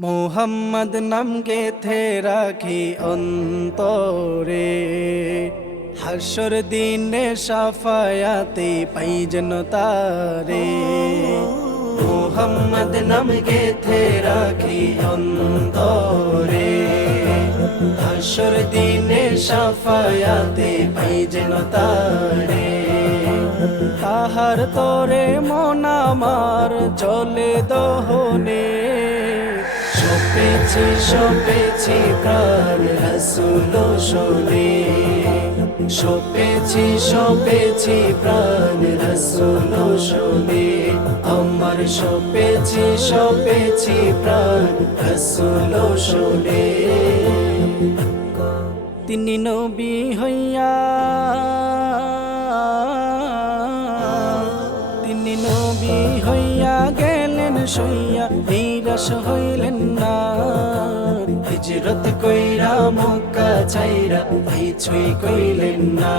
মোহাম্মদ নাম গেথে রাখি অন্তরে? হাসর দিনে সাফায়াতে পাই যেন তারে। মোহাম্মদ নাম গেথে রাখি অন্তরে? হাসর দিনে সাফায়াতে পাই যেন তারে। তাহার তোরে মন আমার চলে দহনে। সপেছি সপেছি প্রাণ রসুল শোনে। সপেছি সপেছি প্রাণ রসুল শোনে। আমার সপেছি সপেছি প্রাণ রসুল শোনে। তিনি নবী হইয়া, তিনি নবী হইয়া গেলেন সইয়া। নিরাশ হইলেন না। হিজরত কইরা মক্কা চাইরা কিছুই কইলেন না।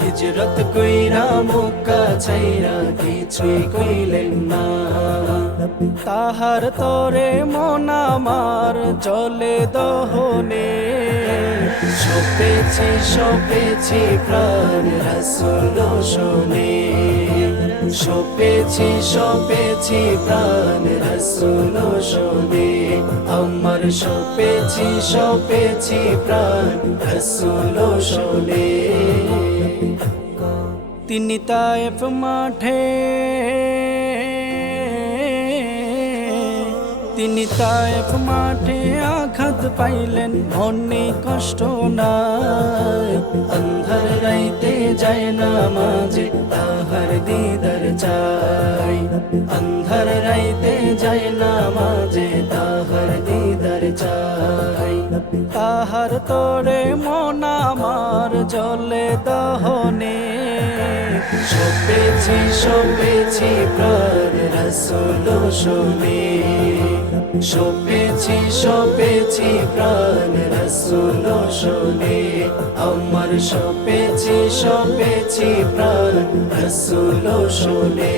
হিজরত কইরা মক্কা চাইরা কিছুই কইলেন না। তাহার তরে মন আমার চলে দহনে। সপেছি সপেছি প্রাণ রসুল শোনে। সপেছি সপেছি প্রাণ রসুল শোনে। আমার সপেছি সপেছি প্রাণ রসুল শোনে। তিনি তায়েফ মাঠে, তিনি তায়েফ মাঠে আঘাত পাইলেন মনে কষ্ট নাই। অন্ধার রাইতে যায় না মাঝে তাহার দিদার চাই অন্ধার রাইতে যায় না মাঝে তাহার দিদার চাই। তাহার তোরে মন আমার জলে দহনে। সপেছি সপেছি প্রাণ রসুল শোনে। সপেছি সপেছি প্রাণ রসুল শোনে। আমার সপেছি সপেছি প্রাণ রসুল শোনে।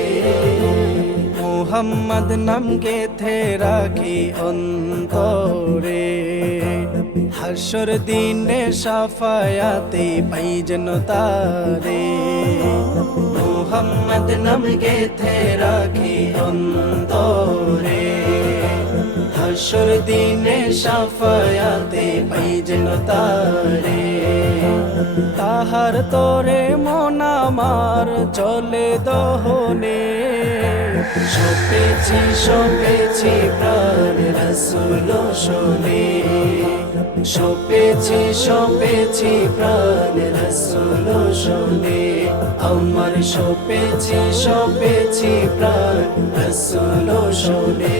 মোহাম্মদ নাম গেথে রাখি অন্তরে। হাসর দিনে সাফায়াতে পাই যেন তারে। মোহাম্মদ নাম গেথে রাখি অন্তরে। হাসর দিনে সাফায়াতে পাই যেন তারে। তাহার তোরে মন আমার চলে দহনে। সপেছি সপেছি প্রাণ রসুল শোনে। সপেছি সপেছি প্রাণ রসুল শোনে। আমার সপেছি সপেছি প্রাণ রসুল শোনে।